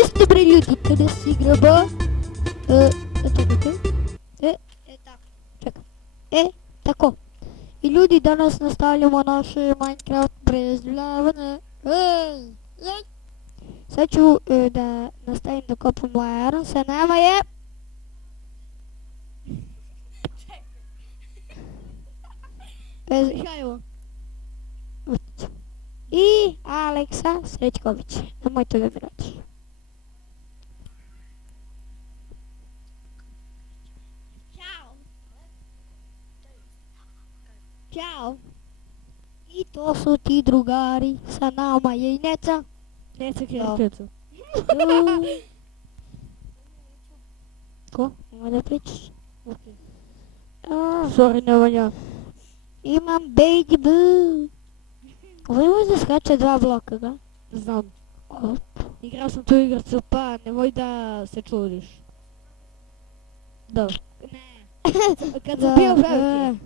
Gdje ste bre ljudi? Kada se igramo? Čekajte. Tako. Čekaj. Tako. I ljudi, danas nastavljamo naše Minecraft preživljavanje. Sad ću da nastavim da kopam iron. Sa nama je... Mihajlo. I Aleksa Srećković. Nemoj to da mi radiš. Ćao. Ćao. I to su ti drugari. Sa nama je i Neca. Neca Da. Krecu. Ko? Ima da pričaš? Sorry, Nemanja. Imam baby boo. Ovo možda skače 2 bloka, ga? Znam. Op. Igrao sam tu igracu, pa nemoj da se čudiš. Da. Ne. Kad sam bio veliki.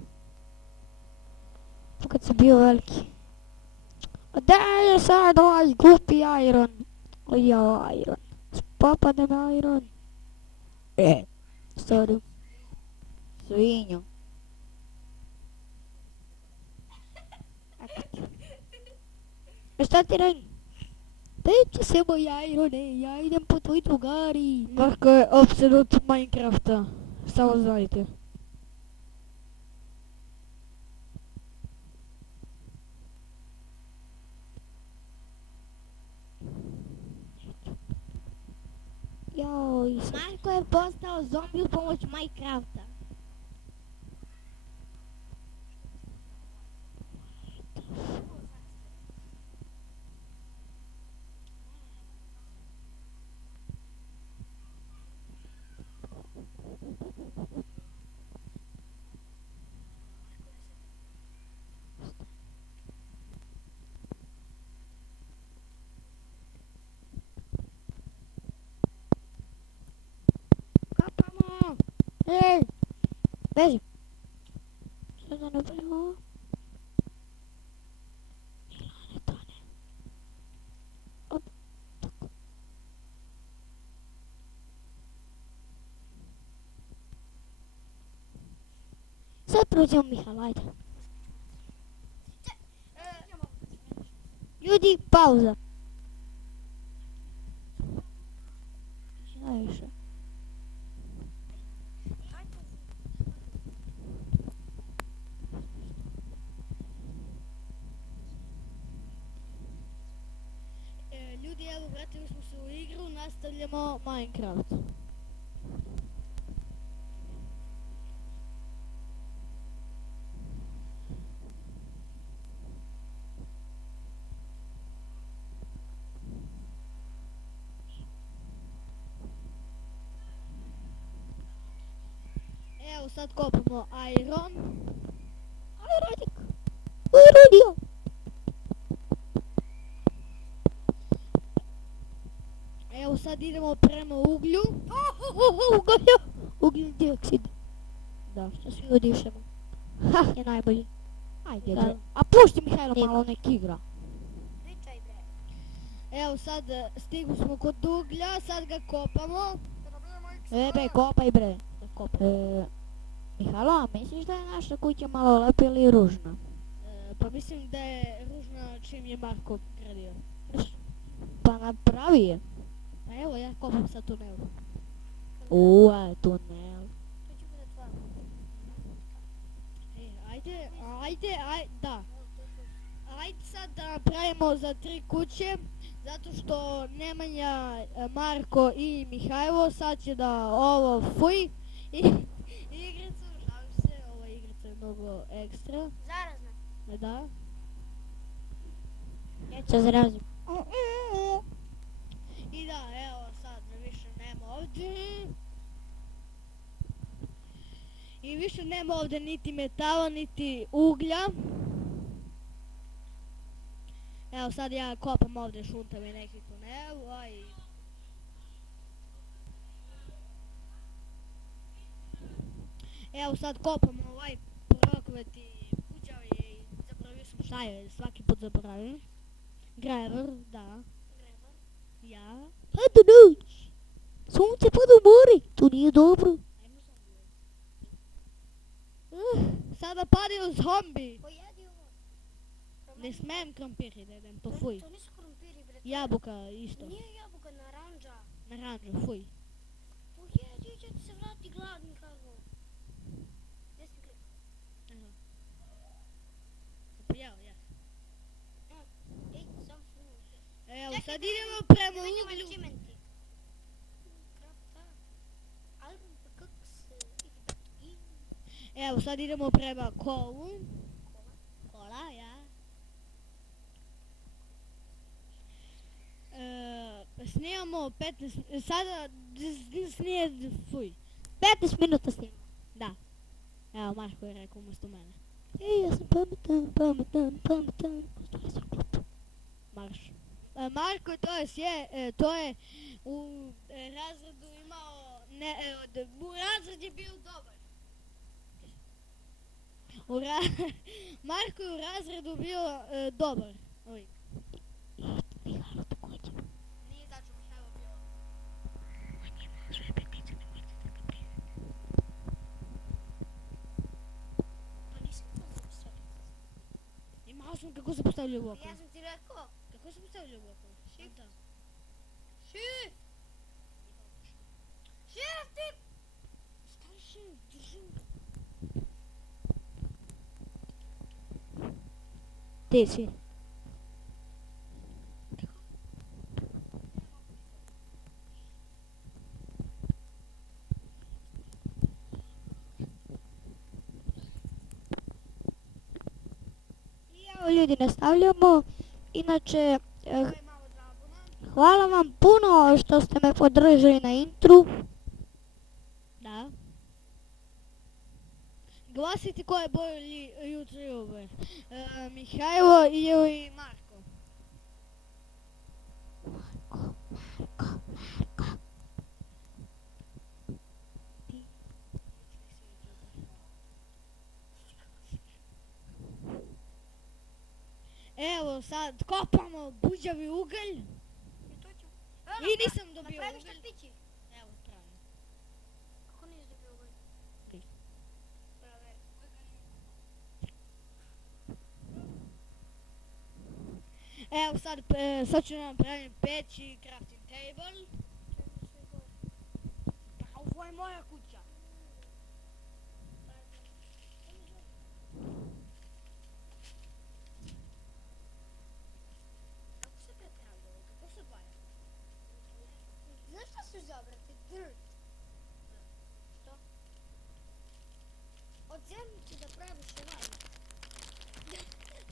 Kad sam bio veliki. A da je sad ovaj glupi iron. Ojo, iron. Popade me iron. Sorry. Svinjo. Šta ti radim? Peći se moj irone, ja idem po tvoj drugari. Marko je opsedut Minecrafta. Samo znajte. Joj, Marko je postao zombi u pomoć Minecrafta. kapamo. Ej, beži. Šta da napravimo? Milane, tone. Op, tako. Sad prođemo Mihala, ajde. Ljudi, pauza. Najviše. Ljudi, evo, vratili smo se u igru, nastavljamo Minecraft. Evo, sad kopamo iron. Ironik. Irodio. Evo, sad idemo prema uglju. Ugljen dioksid. Da. Što svi udišemo. Ha, je najbolji. Ajde, Da. bre. A pušti Mihajlo Nema. malo nek igra. Pričaj bre. Evo, sad stigli smo kod uglja, sad ga kopamo. Bre, kopaj bre. Da kopaj. Mihajlo, a misliš da je naša kuća malo lepa ili ružna? Pa mislim da je ružna čim je Marko gradio. Pa napravi je. A evo, ja kopam sad tunel. Tunel. Ajde, da. Ajde sad da napravimo za 3 kuće, zato što Nemanja, Marko i Mihajlo sad će da ovo fuj. I igricu, šalim se, ova igrica je mnogo ekstra. Zarazna. Da. Neće zarazim. I da, evo sad više nema ovdje. I više nema ovdje niti metala, niti uglja. Evo sad ja kopam ovdje, šuntam i neki tunel. Evo sad kopam ovaj prokleti kuća i zaboravio sam šta je, svaki put zaboravim. Graver, da. Ja. Pada noć. Sunce pada u more. To nije dobro. Sada padaju zombi. Pojedi ovo. Ne smem krompiri da jedem, to To fuj. nisu krumpiri, bre. Jabuka isto. Nije jabuka, naranđa. Naranđa, fuj. Pojedi, će ti se vrati gladni kako. Desni klik. Aha. Pojao, ja. Ej, sam fru. Evo, sad idemo prema uglju. Cimenti. Krafta. Album koks. I Evo, sad idemo prema kolu. Kola, ja. Snijamo 15, sada snije, fuj. 15 minuta snimamo. Da. Evo, Marko je rekao umjesto mene. Ej, ja sam pametan. U stvari sam glup. Marš. Marko, to je u razredu imao, u razred je bio dobar. Marko je u razredu bio dobar. Oj. Mihajlo također. Nije tačno, Mihajlo bio. pa nisam to zapisao. Imao sam kako se postavljaju blokove. Ja sam ti rekao. Kako se postavljaju blokove? Shift. Da. Shift. Shift ti. Stavi shift, držim. Ti si. I evo ljudi, nastavljamo. Inače, Ovo je malo zabuna. hvala vam puno što ste me podržali na intru. Da. Glasite ko je bolji youtuber. Mihajlo ili Marko. Evo sad kopamo buđavi ugalj. I to ću. I nisam dobio Napravi šta ugalj. pići. Evo, pravim. Kako nisi dobio ugalj? Ti. Prave. Evo sad ću napravim peć i crafting table. Pa ovo je moja kuća. Kako se pretravljaju? Kako se baja? Znaš šta su izabrati? Dirt. Što? Od zemlje ću da praviš ovaj.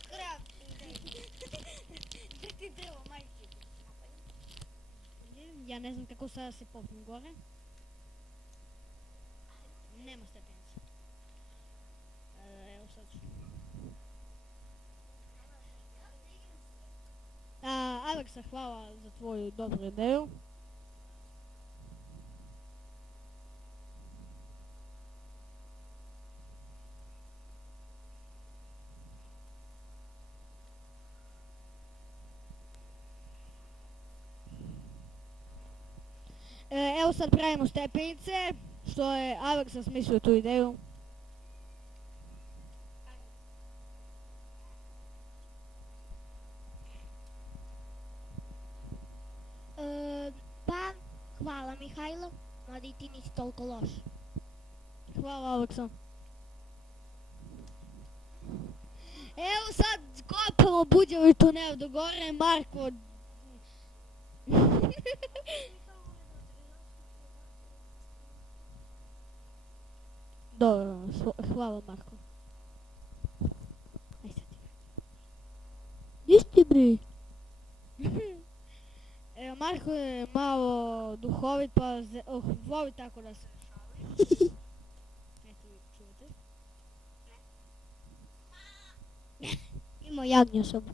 Crafting table. Gdje ti drvo, majke? Ja ne znam kako sada se popnem gore. Nema stepenica. Evo sad ću. Aleksa, hvala za tvoju dobru ideju. Evo sad pravimo stepenice, što je Aleksa smislio tu ideju. Pa, hvala Mihajlo. Mada i ti nisi toliko loš. Hvala, Aleksa. Evo sad kopamo buđevi tunel do gore, Marko. Dobro, hvala Marko. Aj sad ti. Isti bre. Marko je malo duhovit pa voli tako da se šali. Eto vi čujete. Ima jagnju sobu.